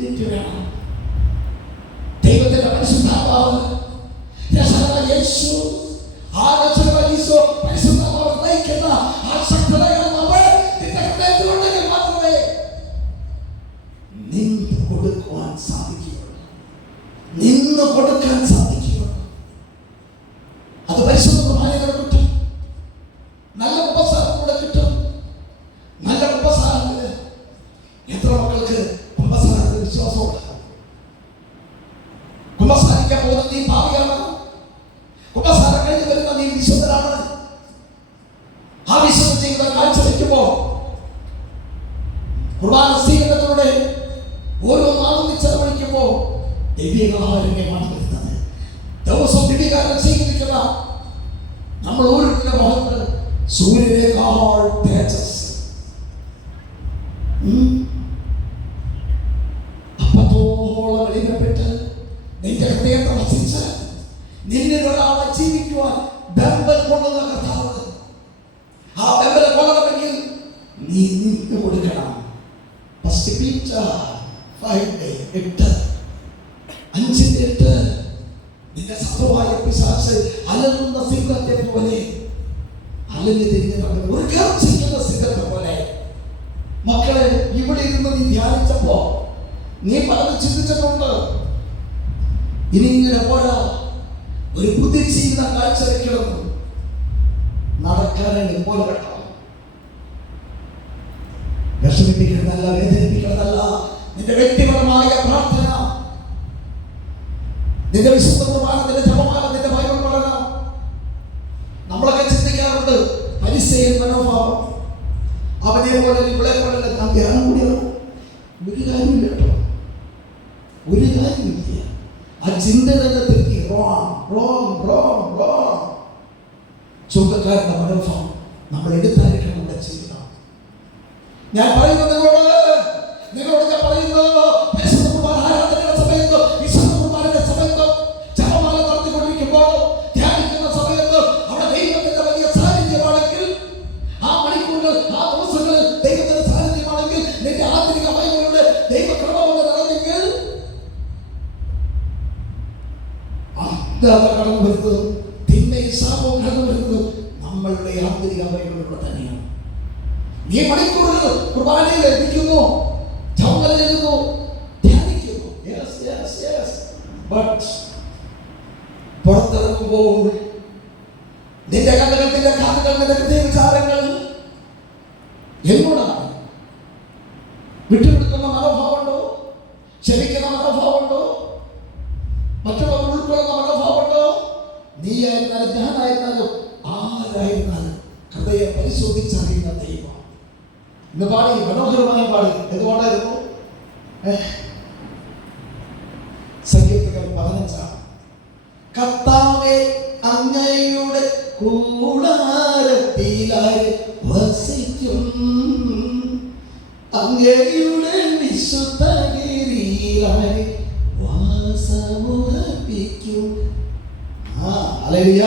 Spirit വേണം. ദൈവത്തിന്റെ പരിശുദ്ധാത്മാവ് യേശു പരിശുദ്ധാത്മാവ് നയിക്കുന്ന ആ ശക്തനായ നമ്മൾ നിന്റെ ഹൃദയത്തിലുണ്ടെങ്കിൽ മാത്രമേ നിന്ന് കൊടുക്കുവാൻ സാധിക്കുകയുള്ളൂ. നിന്ന് കൊടുക്കാൻ സാധിക്കുകയുള്ളൂ. അത് പരിശുദ്ധ കുർബാനയിലൂടെ കിട്ടും. നല്ല ഉപസാരത്തിലൂടെ കിട്ടും. നല്ല ഉപസാരത്തിന് എത്ര മക്കൾക്ക് കുമ്പസാരത്തിൽ വിശ്വാസമുണ്ട്? കുമ്പസാരിക്കാൻ പോകുന്ന നീ ഭാവിയാണ്. കുമ്പസാരം കഴിഞ്ഞ് വരുന്ന നീ വിശുദ്ധനാണ്. ആ വിശുദ്ധ ജീവിതം കാഴ്ചവെക്കുമ്പോൾ കുർബാന സ്വീകരണത്തിലൂടെ ഓരോ നാളും ചെലവഴിക്കുമ്പോൾ ദൈവികാരണ്യമാണ് വരുന്നത്. ദിവസം ദിവ്യകാരം സ്വീകരിക്കുന്ന നമ്മൾ ഓരോരുത്തരുടെ മുഖത്ത് സൂര്യനേക്കാൾ തേജസ്. അപ്പത്തോളം വെളിപ്പെട്ട് നിന്റെ ഹൃദയത്തെ വസിച്ച് നിന്നിൽ ഒരാളെ ജീവിക്കുവാൻ ബെമ്പൽ കൊള്ളുന്ന കർത്താവ്. ആ ബെമ്പൽ കൊള്ളണമെങ്കിൽ നീ നിന്ന് കൊടുക്കണം. 1 Peter 5:8 നിന്റെ ശത്രുവായ പിശാച് അലറുന്ന സിംഹത്തെ പോലെ അലഞ്ഞു തിരിഞ്ഞ് ഒരു ഗർജിക്കുന്ന സിംഹത്തെ പോലെ. മക്കളെ, ഇവിടെ ഇരുന്ന് നീ ധ്യാനിച്ചപ്പോ നീ പലത് ചിന്തിച്ചിട്ടുണ്ട്. ഇനി ഇങ്ങനെ പോരാ, ഒരു പുതിയ ജീവിതം കാഴ്ചവെക്കണം. നടക്കാനാണ് പോലെ കേട്ടോ. വിഷമിപ്പിക്കുന്നതല്ല, വേദനിപ്പിക്കുന്നതല്ല. നിന്റെ വ്യക്തിപരമായ പ്രാർത്ഥന, നിന്റെ വിശുദ്ധ കുർബാന, നിന്റെ ജപമാല, നിന്റെ ബൈബിൾ പഠനം. നമ്മളൊക്കെ ചിന്തിക്കാറുണ്ട് പരിസയൻ മനോഭാവം. അവനെ പോലെ ഇവിടെ പോലെ ഞാൻ ധ്യാനം കൂടിയോ? ഒരു കാര്യമില്ല കേട്ടോ, ഒരു കാര്യമില്ല. ആ ചിന്ത തന്നെ തെറ്റി. ചുങ്കക്കാരന്റെ മനോഭാവം നമ്മൾ എടുത്തായിരിക്കണം നമ്മുടെ ജീവിതം. ഞാൻ പറയുന്നത് നിങ്ങളോട് ഞാൻ പറയുന്നത് വിശുദ്ധ കുർബാന ആരാധനയുടെ സമയത്ത്, വിശുദ്ധ കുർബാനയുടെ സമയത്ത്, ജപമാല നടത്തിക്കൊണ്ടിരിക്കുമ്പോൾ, ധ്യാനിക്കുന്ന സമയത്ത് അവിടെ ദൈവത്തിന്റെ വലിയ സാന്നിധ്യമാണെങ്കിൽ, ആ മണിക്കൂറുകൾ, ആ ദിവസങ്ങളിൽ ദൈവത്തിന്റെ സാന്നിധ്യമാണെങ്കിൽ, നിന്റെ ആന്തരിക വൈദ്യുതിയുടെ ദൈവകൃപ കൊണ്ട് നടന്നെങ്കിൽ കടന്നു വരുന്നത്, തിന്മയും ശാപവും കടന്നു വരുന്നത് നമ്മളുടെ ആന്തരിക വൈദ്യുതിയുടെ തന്നെയാണ്. നീ മണിക്കൂറുകൾ കുർബാനയിൽ ലഭിക്കുന്നു, ജപമാല എഴുതുന്നു, ധ്യാനിക്കുന്നു. ബട്ട് പുറത്തിറങ്ങുമ്പോൾ നിന്റെ കണ്ണുകൾ, നിന്റെ കാതുകൾ, നിന്റെ ഹൃദയ വിചാരങ്ങൾ എന്നോടാണ്. വിട്ടുകൊടുക്കുന്ന മനോഭാവമുണ്ടോ? ക്ഷമിക്കുന്ന മനോഭാവമുണ്ടോ? മറ്റുള്ളവർ ഉൾക്കൊള്ളുന്ന മനോഭാവമുണ്ടോ? നീ ആയിരുന്നാലും ഞാനായിരുന്നാലും ആരായിരുന്നാലും ഹൃദയം പരിശോധിച്ചറിയുന്ന ദൈവം. ഇന്ന് പാടി, മനോഹരമായ പാടി. എന്തുകൊണ്ടായിരുന്നു? സങ്കീർത്തകൻ 15 കർത്താവേ അങ്ങയുടെ കൂടാരത്തിലായി വസിക്കും, അങ്ങയുടെ വിശുദ്ധഗിരിയിലായി വാസമുറപ്പിക്കും. ഹല്ലേലൂയ.